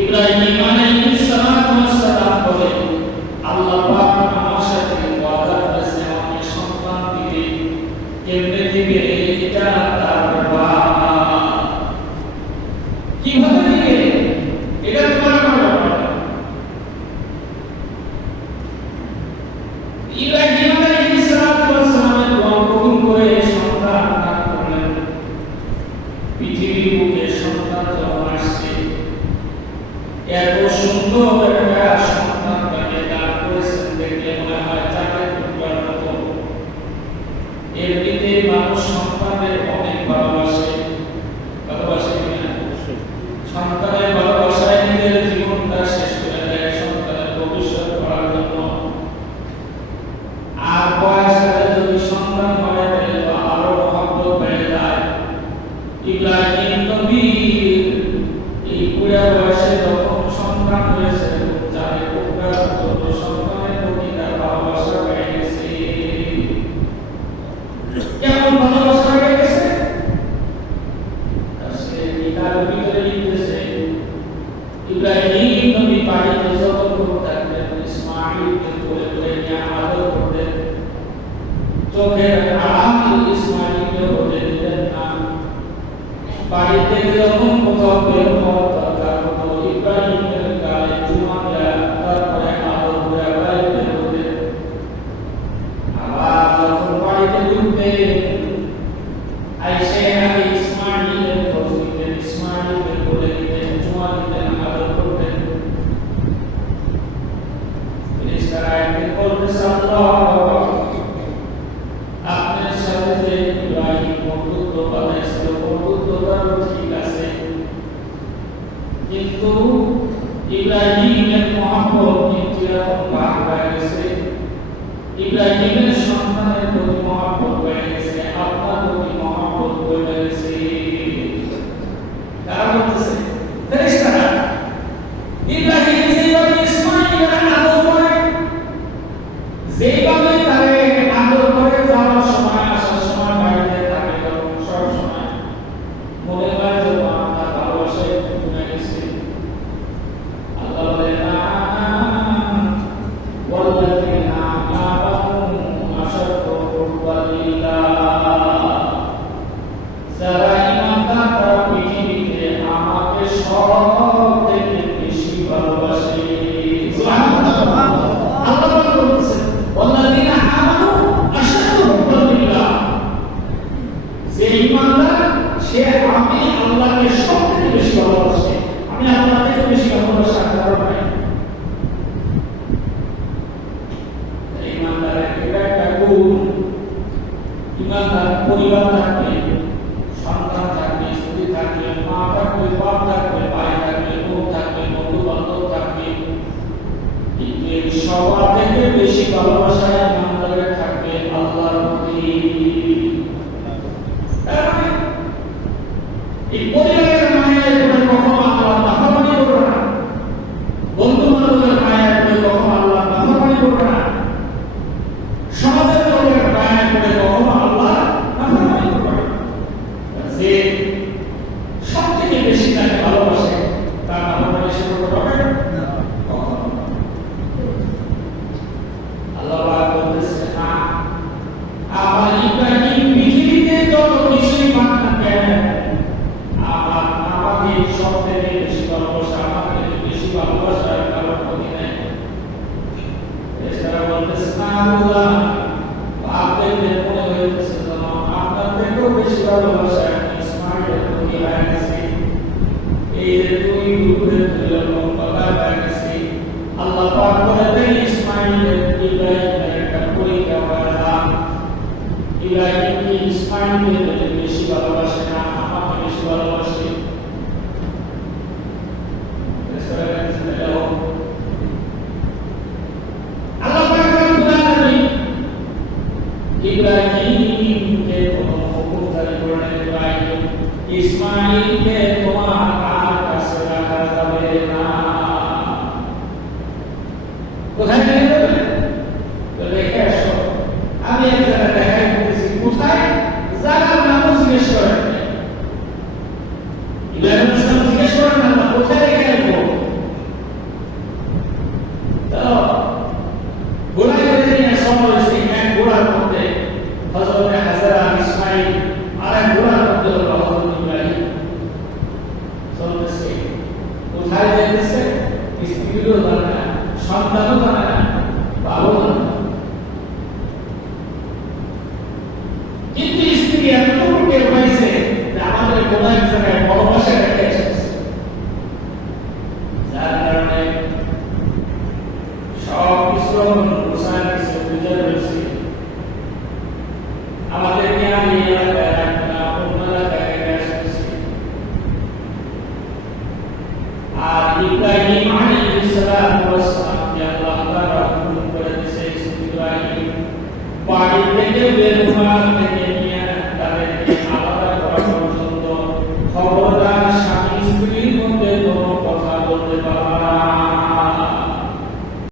ইব্রাহিম আলাইহিস সালাতু ওয়াস সালাম বলে আল্লাহ পাক আমার সাথে ওয়াদা করেছেন আমাকে সন্তান দিবে, কেমনে দিবে এটা তার ব্যাপার, কিভাবে দিবে এটা তোমার ব্যাপার। ইব্রাহিম আলাইহিস সালাতু ওয়াস সালামের দোয়া কবুল করে সন্তান দান করলেন। পৃথিবীর বুকে সন্তান যখন আসছে, এত সুন্দর একটা সন্তান তাকে দান করেছেন দেখলে মনে হয় চাঁদের টুকরার মতো। এমনিতে মানুষ সন্তানের অনেক ভালোবাসে, ভালোবাসে কিনা? সন্তানের ভালোবাসায় নিজের জীবনটা শেষ করে দেয় সন্তানের ভবিষ্যৎ করার জন্য। আর বয়সকালে যদি সন্তান হয় তাহলে তো আরো মহব্বত বেড়ে যায়। ইব্রাহিম নবী এই বুড়া বয়সে যখন সন্তান হয়েছে, চাঁদের টুকরার মতো সন্তানের প্রতি তার ভালোবাসা বেড়ে গেছে। কেমন ভালোবাসা বেড়ে গেছে? সে তার ভিতরে লিখতেছে ইব্রাহিম নবী বাড়িতে যখন থাকতেন ইসমাঈলকে কোলে তুলে নিয়ে আদর করতেন, চোখের আড়াল ইসমাঈলকে হতে দিতেন না। বাড়িতে যখন কোথাও বের হওয়ার দরকার হতো ইব্রাহিমের গালে চুমা দেয়া, তারপরে আদর করে বাড়িতে হতেন। আবার যখন বাড়িতে ঢুকতেন আইসে আগে ইসমাঈলের খোঁজ নিতেন, ইসমাঈলকে কোলে নিতেন, চুমা দিতেন, আদর করতেন। ফেরেশতারা একদিন বলতেছে আল্লাহ আপনার সাথে যে ইব্রাহিম বন্ধুত্ব বানাইছিল, বন্ধুত্বটা ঠিক আছে, কিন্তু ইব্রাহিমের মহব্বত কিন্তু এখন ভাগ হয়ে গেছে। ইব্রাহিমের সন্তানের প্রতি মহব্বত হয়ে গেছে, আপনার প্রতি মহব্বত হয়ে গেছে। কারা বলতেছে? ফেরেশতারা। ইব্রাহিম যেভাবে ইসমাঈলের আদর করে, যেভাবে তারে আদর করে, যাওয়ার সময় আসার সময় বাড়িতে থাকে যখন সব সময় মনে হয় যে আপনার ভালোবাসায় কমে গেছে। আল্লাহ বলেন ওয়াল্লাযীনা আমানু আশাদ্দু হুব্বান লিল্লাহ, যারা ঈমানদার তারা পৃথিবীতে আমাকে সবথেকে বেশি ভালোবাসে। সুবহানাল্লাহ। আল্লাহ বলছেন ওয়াল্লাযীনা আমানু আশাদ্দু হুব্বান লিল্লাহ, যে ঈমানদার সে আমি আল্লাহকে সবথেকে বেশি ভালোবাসে। আমি আল্লাহ থেকে বেশি ভালোবাসা কারো নাই। ঈমানদারের এটা একটা গুণ। ঈমানদার পরিবার থাকবে, সন্তান থাকবে, স্ত্রী থাকবে, মা থাকবে, বাপ থাকবে, ভাই থাকবে, বোন থাকবে, বন্ধু বান্ধব থাকবে, কিন্তু এই সবার থেকে বেশি ভালোবাসা ঈমানদারের থাকবে আল্লাহর প্রতি। এই পরিবারের মায়ের উপরে কখনো আল্লাহ নাফরমানি করবে না, বন্ধু বান্ধবের মায়ের উপরে কখনো আল্লাহ নাফরমানি করবে না, সমাজের লোকের মায়ের উপরে কখনো আল্লাহ নাফরমানি করবে না। যে সব থেকে বেশি তাকে ভালোবাসে তার নাফরমানি সে করতে পারবে না, কখনো না। আল্লাহ বলতেছে না, আমার ইব্রাহিম পৃথিবীতে যত কিছুই পান না কেন, আমাকে সব থেকে বেশি ভালোবাসা, আমাকে বেশি ভালোবাসার কারণ প্রতি নেই। এছাড়া বলতেছে না আল্লাহ আপনাদের মনে হইতেছে যেন আপনার থেকেও বেশি ভালোবাসা ইসমাঈলের প্রতি হয়ে গেছে। এই যে দুই গ্রুপের দুই রকম কথা হয়ে গেছে। আল্লাহ পাক বলে দেন ইসমাঈলের ইব্রাহিমের একটা পরীক্ষা হয়ে যান। ইব্রাহিম কি ইসমাঈলের বেশি ভালোবাসে না আমাকে বেশি ভালোবাসে? আল্লাহ পাক বলেন ইব্রাহিমকে কোনো হুকুম জারি করলেন, ইব্রাহিম ইসমাঈলকে তোমার আর কাছে রাখা যাবে না। কোথায় নিয়ে যাবেন? তো রেখে আসো, আমি এক জায়গায় দেখাই দিতেছি। কোথায়? জায়গার নামও জিজ্ঞেস করেন। ইব্রাহিম জিজ্ঞেস করেন না কোথায় রেখে আসবো, স্ত্রীও জানে না, সন্তানও জানে না, বাবাও জানে না। কিন্তু স্ত্রী এতটুকু টের পাইছে যে আমাদের কোনো এক জায়গায় বড় বাসা রেখে এসেছে, যার কারণে সব কিছু গোছায় কিছু বুঝে রয়েছে। আমাদেরকে আমি এলাকায় রাখলাম, অন্য এলাকায় রেখে এসেছি। আর ইব্রাহিম আলাইহিস সালামকে আল্লাহ তাআলা হুকুম করে দিয়েছে, ইব্রাহিম বাড়ি থেকে বের হওয়ার থেকে